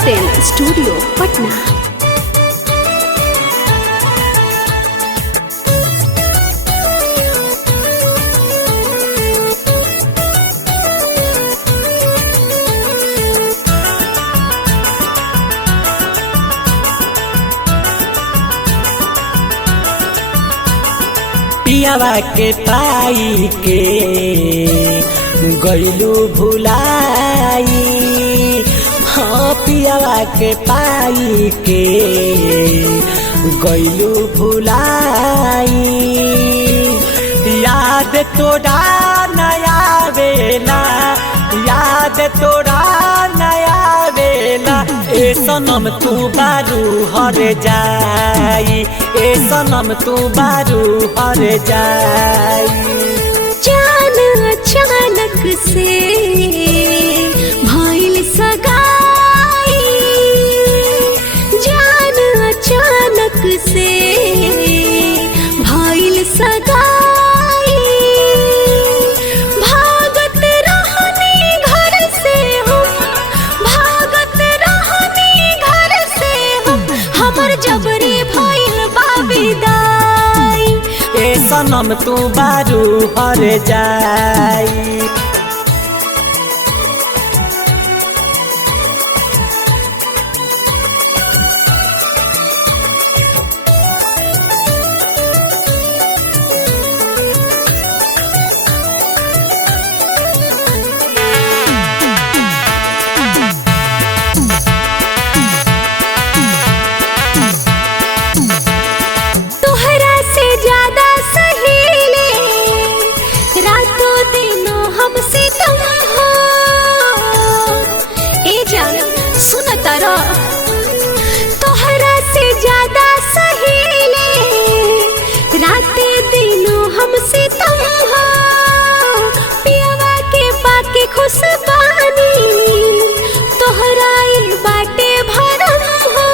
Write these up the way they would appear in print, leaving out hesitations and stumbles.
Patel studio Patna. पियावा के पाई के गइलू भुलाई, हाँ पियावा के पाई के गइलू भुलाई। याद तोड़ा नया वेला, याद तोड़ा नया वेला, ए सनम तू बारू हर जाई, ए सनम तू बारू हर जाई। जान अचानक से भइल सगाई, जान अचानक से भइल सगाई। भागत रहनी घर से हम, भागत रहनी घर से हम, हमर जबरी भइल बा विदाई। ए सनम तू बारू हर जाई। तोहरा से ज्यादा सहेले रातों दिनों हमसे तुम हो। ए जान सुन तारा, तोहरा से ज्यादा सहेले रातें दिनों हमसे तुम हो। पियावा के बाकी खुशबानी तोहरा ई बाटे भरम हो।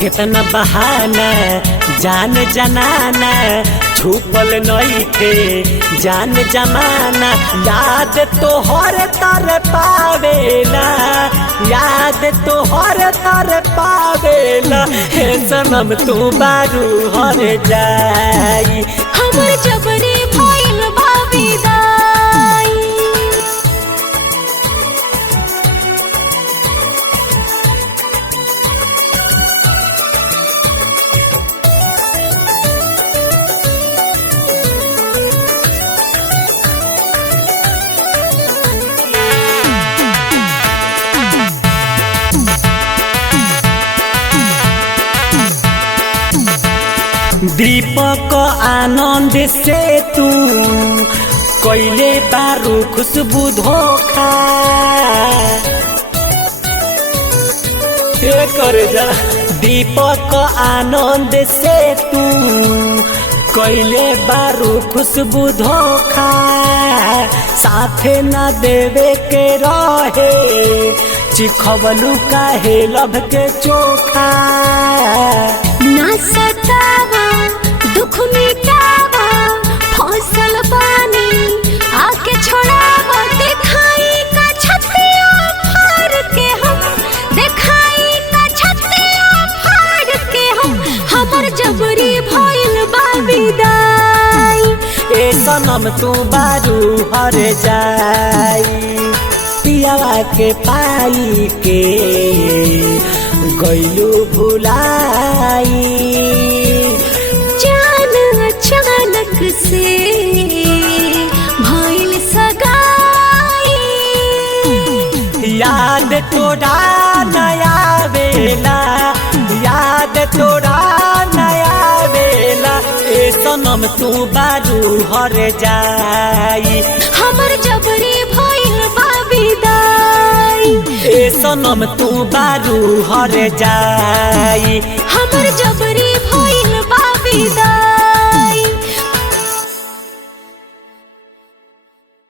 कितना बहाना जान जनाना छुपल नहीं थे जान जमाना। याद तो हर तर पावेला, याद तो हर तर पावेला, हे सनम तू बारू हर जाई। हमर जबरी भइल बा विदाई। दीपक आनंद से तू कोइले बारू खुशबू धोखा। कर जा दीपक आनंद से तू कोइले बारू खुशबू धोखा। साथे न देवे के रहे चिखवलू काहे लब के चोखा। ना सतावा दुख मिटावा फसल पानी आके छोड़ावा। दिखाई का छतिया फाड़ के हम, दिखाई का छतिया फाड़ के हम, हमर जबरी भइल बा विदाई। ए सनम तू बारू हर जाई। पियावा के पाई के गइलू भुलाई। जान अचानक से भइल सगाई। याद तोड़ा नया वेला, याद तोड़ा नया वेला, ए सनम तू बारू हर जाई। हमर जबरी भइल बा विदाई। ए सनम तू बारू हर जाई।